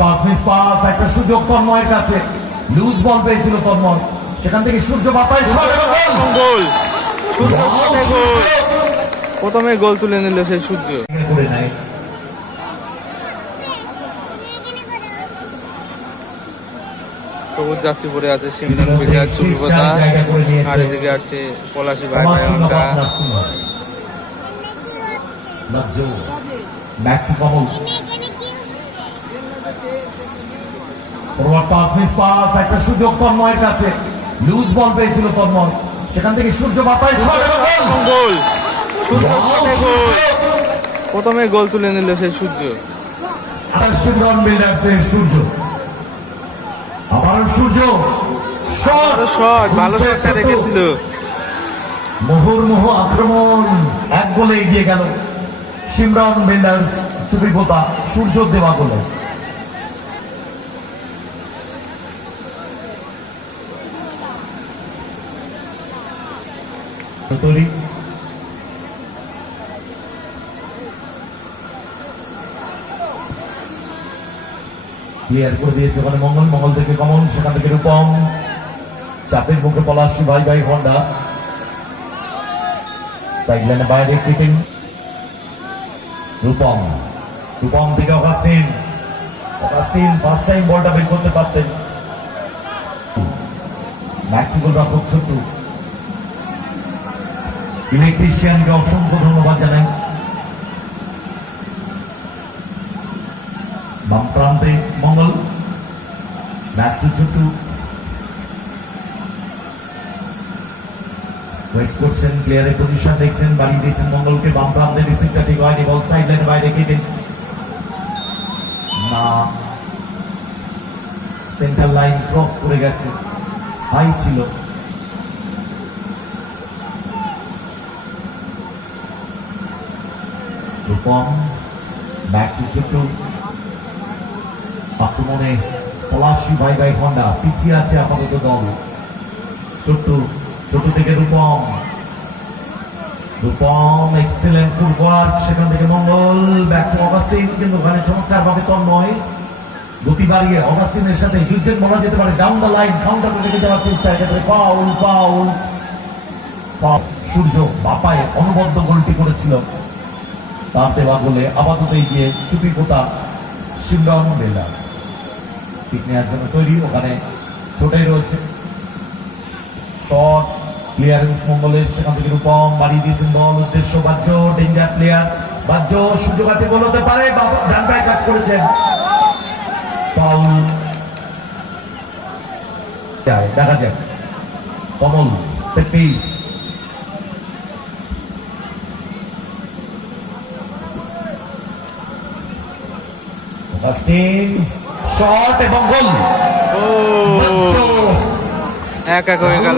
Pass miss pass একটা সুযোগ তন্ময়ের কাছে। লুজ বল পেয়েছিল তন্ময়। সেখান থেকে সূর্য গোল সূর্য শটে। গোল প্রথমে গোল তুলে নিল সেই সূর্য। করে নেয় সবুজ যাত্রী পরে আছে সিমরান চুরিপতা আর এদিকে আছে পলাশি ভাই ভাই হন্ডা ফরওয়ার্ড পাস মিস পাস একটা সুযোগ তন্ময়ের কাছে। লুজ বল পেয়েছিল তন্ময়। সেখান থেকে সূর্য বাপায় গোল। প্রথমে গোল তুলে নিল সেই সূর্য। বিল্ডার্সের সূর্য। আবারও সূর্য। শট শট ভালো শটটা রেখেছিল। মুহুর্মুহু আক্রমণ। এক গোলে এগিয়ে গেল। সিমরন বিল্ডার্স সূর্য দেওয়া গোলে। তৈরি ক্লিয়ার করে দিয়েছে ওখানে মঙ্গল মঙ্গল থেকে কমন সেখান থেকে রূপম। চাপের মুখে পলাশি ভাই ভাই হন্ডা। সাইডলাইনে বাইরে কিপিং রূপম। রূপম থেকে অগাস্টিন অগাস্টিন ফার্স্ট টাইম বলটা বের করতে পারতেন। ম্যাকটিবল রক্ষক ছোট্ট ইলেকট্রিশিয়ানকে অসংখ্য ধন্যবাদ জানাই। বাম প্রান্তে মঙ্গল ম্যাথু ছোট্টু ওয়েট করছেন প্লেয়ারের পজিশন দেখছেন বাড়ি দিয়েছেন মঙ্গলকে। বাম প্রান্তে রিসিভটা ঠিক হয়নি, বল সাইড লাইনে বাইরে কেটে না সেন্টার লাইন ক্রস করে গেছে। হাই ছিল। ব্যাক টু ছোট্টু আক্রমণে পলাশি ভাই ভাই হন্ডা পিছিয়ে আছে আপাতত দল ছোট্ট ছোট থেকে রূপম রূপম এক্সেলেন্ট ফুটওয়ার্ক সেখান থেকে মঙ্গল ব্যাক টু অগাস্টিন কিন্তু ওখানে চমৎকার ভাবে তন্ময় গতি বাড়িয়ে অগাস্টিনের সাথে যুদ্ধের বলা যেতে পারে ডাউন দ্য লাইন কাউন্টার করে দেওয়ার চেষ্টা এক্ষেত্রে পাউল পাউল সূর্য বাপায় অনুবদ্ধ গোলটি করেছিল তার দেওয়া গোলে আপাতত এগিয়ে চুপি পোতা শিমরন বেলা ঠিক নেওয়ার জন্য তৈরি। ওখানে ছোটাই রয়েছে। শট ক্লিয়ারেন্স মঙ্গলের সেখান থেকে রূপম বাড়িয়ে দিয়েছেন দল, উদ্দেশ্য, বাহ্য ডেঞ্জার প্লেয়ার বাহ্য সুযোগ আছে গোল হতে পারে। ডান পায়ে কাট করেছেন। পাউল যায়, দেখা যাক। কমল, সেট শট এবং গোল। ও এক এক হয়ে গেল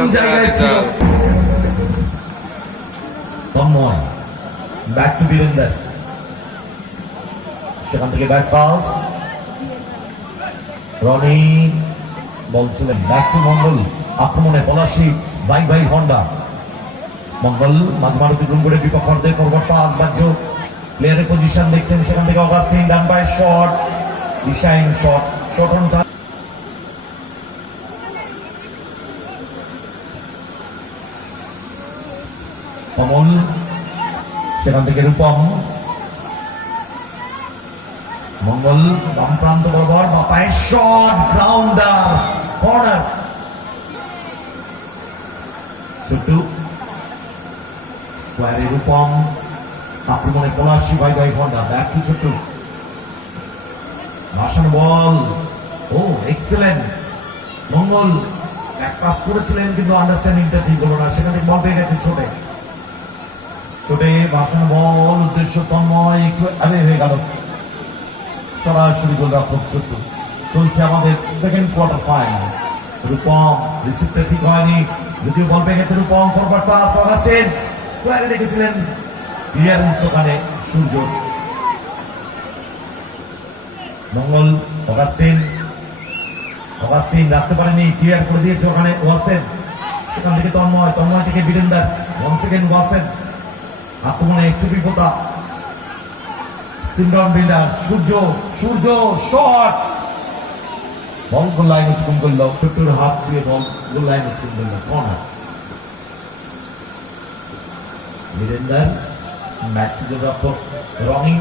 তন্ময় ব্যাক টু বীরেন্দার। সেখান থেকে ব্যাক পাস রনি বলছিলেন ব্যাক টু মঙ্গল। আক্রমণে পলাশি বাই বাই হন্ডা মঙ্গল মাঝমার অতিক্রম করে বিপক্ষ বাহ্য প্লেয়ারের পজিশন দেখছেন সেখান থেকে অগাস্টিন ডান বাই শট ডিসাইন শট শট অন কমল সেখান থেকে রূপম। মঙ্গল বাম প্রান্ত বরাবর বাপায় শট গ্রাউন্ডার কর্নার ছোট্টু স্কোয়ারে রূপম। আক্রমণে পলাশি, বাই বাই ঘণ্টা ব্যাক টু ছোট্টু? ভাসানো বল। ও এক্সেলেন্ট মঙ্গল, এক পাস করেছিলেন, কিন্তু আন্ডারস্ট্যান্ডিংটা ঠিক হলো না। সেখান বল পেয়ে গেছে ছোটে। ছোটে ভাসানো বল, উদ্দেশ্য তন্ময়, একটু আরে হয়ে গেল। সরাসরি গোল রক্ষক ছোট্ট। চলছে আমাদের সেকেন্ড কোয়ার্টার ফাইনাল রূপম রিসিভটা ঠিক হয়নি। যদিও বল পেয়ে গেছে রূপম ফরওয়ার্ড পাস অগাস্টিন স্কোয়ারে রেখেছিলেন। ক্লিয়ারেন্স ওখানে, সূর্য। মঙ্গল অগাস্টিন অগাস্টিন রাখতে পারেনি ক্লিয়ার করে দিয়েছে ওখানে ওয়াসেন সেখান থেকে তন্ময় তন্ময় থেকে বীরেন্দার। ওয়ান সেকেন্ড ওয়াসেন আক্রমণে একশো বিপদা Simran builder Surya Surya shot ball goal line উৎকুম করল। হাত ছুঁয়ে বল গোল লাইন উৎকুম করল। কর্নার বীরেন্দার রঙিন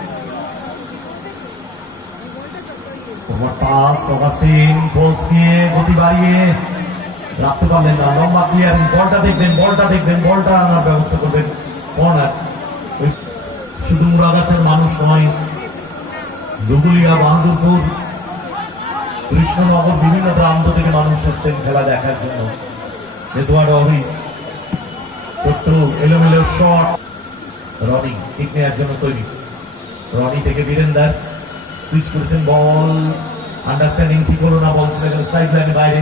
পাস অগাসিন ফোর্স নিয়ে গতি বাড়িয়ে রাখতে পারলেন না। লম্বা ক্লিয়ারিং বলটা দেখবেন বলটা দেখবেন, বলটা আনার ব্যবস্থা করবেন। কর্নার শুধু মুরাগাছের মানুষ নয় দুগুলিয়া বাহাদুরপুর, কৃষ্ণনগর, বিভিন্ন প্রান্ত থেকে মানুষ এসছেন খেলা দেখার জন্য। এদুয়ার্ড অরি ছোট্ট, এলোমেলো শট রনি ঠিক নেওয়ার জন্য তৈরি। রনি থেকে বীরেন্দার সুইচ করেছেন বল আন্ডারস্ট্যান্ডিং ঠিক হলো না বল চলে গেল সাইড লাইনের বাইরে।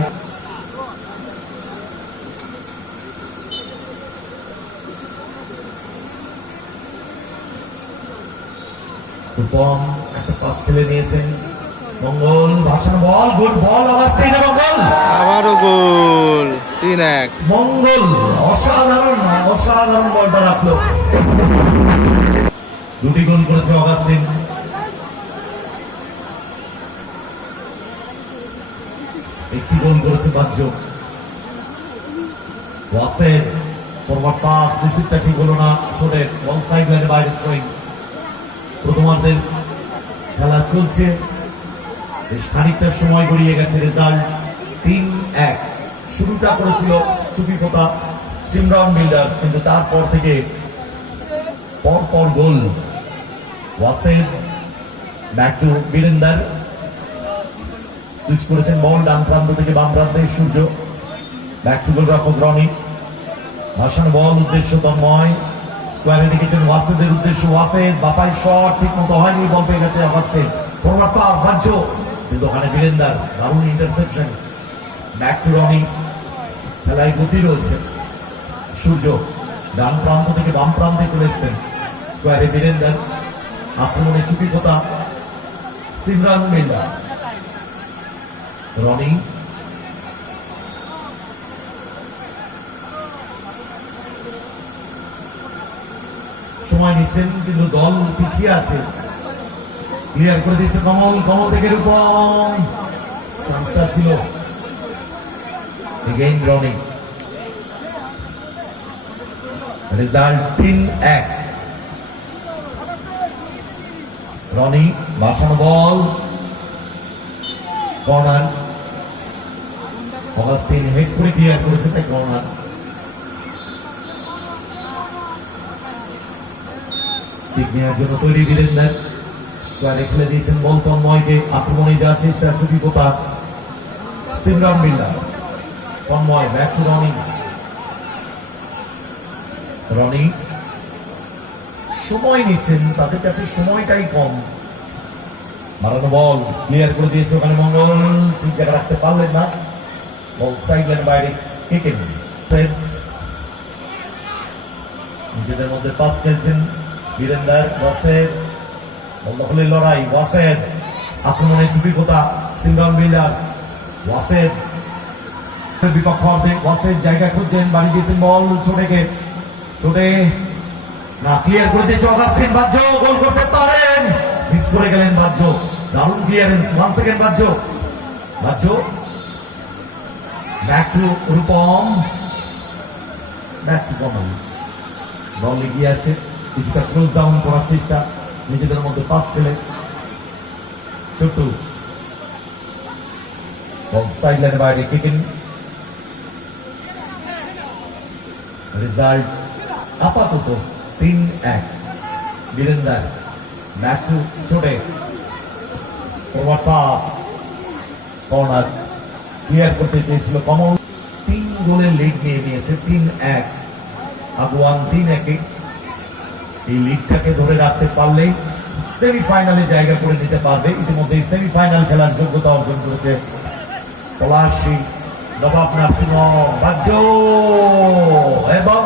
রূপম একটা পাস খেলে নিয়েছেন। মঙ্গল ভাষণ বল গুড বল আবার সেই না মঙ্গল আবারও গোল তিন এক। মঙ্গল অসাধারণ অসাধারণ বলটা রাখল। দুটি গোল করেছে অগাস্টিন। একটি করেছে বাহ্য। ওয়াসের ফরওয়ার্ড পাস রিসিভটা ঠিক হলো না। ছোটে বল সাইড লাইনের বাইরে থ্রোয়িং প্রথমার্ধের খেলা চলছে। বেশ খানিকটা সময় গড়িয়ে গেছে রেজাল্ট তিন এক। শুরুটা করেছিল চুপি পোতা সিমরন বিল্ডার্স কিন্তু তারপর থেকে পর পর গোল। ওয়াসেদ ব্যাক বীরেন্দার সুইচ করেছেন বল ডান প্রান্ত থেকে বাম প্রান্তে সূর্য। ব্যাক টু গোল রক্ষক রনি। বল, উদ্দেশ্য তন্ময়। স্কোয়ারে লিখেছেন ওয়াসেদের উদ্দেশ্য। ওয়াসেদ বাপাই শট ঠিক মতো হয়নি, বল পেয়ে গেছে আকাশকে ফরওয়ার্ড কিন্তু ওখানে বীরেন্দার দারুণ ইন্টারসেপশন ব্যাক টু খেলায় গতি রয়েছে। সূর্য ডান প্রান্ত থেকে বাম প্রান্তে চলে এসছেন। স্কোয়ারে বীরেন্দার আক্রমণে চুপি পোতা সিমরান মিল্লা রনি সময় নিচ্ছেন, কিন্তু দল পিছিয়ে আছে। ক্লিয়ার করে দিচ্ছে কমল কমল থেকে রূপম। চান্সটা ছিল। এগেইন রনি রেজাল্ট তিন, এক। রনি বাসানো বল কর্নার অগাস্টিন হেড করে ক্লিয়ার করেছে তাই কর্নার নেওয়ার জন্য তৈরি বীরেন্দার স্কোয়ারে খেলে দিয়েছেন বল তন্ময়কে আক্রমণে যাওয়ার চেষ্টা চুপি Copa Simran builders Tanmoy back to Roni. Roni, সময় নিচ্ছেন, তাদের কাছে সময়টাই কম। মারানো বল, ক্লিয়ার করে দিয়েছে ওখানে মঙ্গল। ঠিক জায়গা রাখতে পারলেন না। বল সাইড লাইন বাইরে কেকে নিজেদের মধ্যে পাস খেলছেন বীরেন্দার ওয়াসেদ। দখলের লড়াই, ওয়াসেদ। আক্রমণে চুপি কোথা, সিমরন বিল্ডার্স। ওয়াসেদ। বিপক্ষ অর্ধে ওয়াসেদ জায়গা খুঁজছেন, বাড়ি দিয়েছেন বল ছোটেকে। ছোটে না, ক্লিয়ার করে দিয়েছে অগাস্টিন বাহ্য, গোল করতে পারেন। মিস করে গেলেন বাহ্য। দারুণ ক্লিয়ারেন্স ওয়ান সেকেন্ড বাহ্য বাহ্য back to Rupam back to Kamal এগিয়ে আছে। কিছুটা ক্লোজ ডাউন করার চেষ্টা। নিজেদের মধ্যে পাস ছোট্টু। সাইড বাইরে কিকিং রেজাল্ট আপাতত তিন এক। Birender to Chhote forward pass. Corner clear করতে চেয়েছিল কমল। তিন গোলে লিড নিয়ে নিয়েছে, তিন এক। আগুয়ান তিন একে। এই লিগটাকে ধরে রাখতে পারলেই সেমিফাইনালে জায়গা করে নিতে পারবে। ইতিমধ্যে সেমিফাইনাল খেলার যোগ্যতা অর্জন করেছে পলাশি, নবাব নাসিম রাজ্য এবং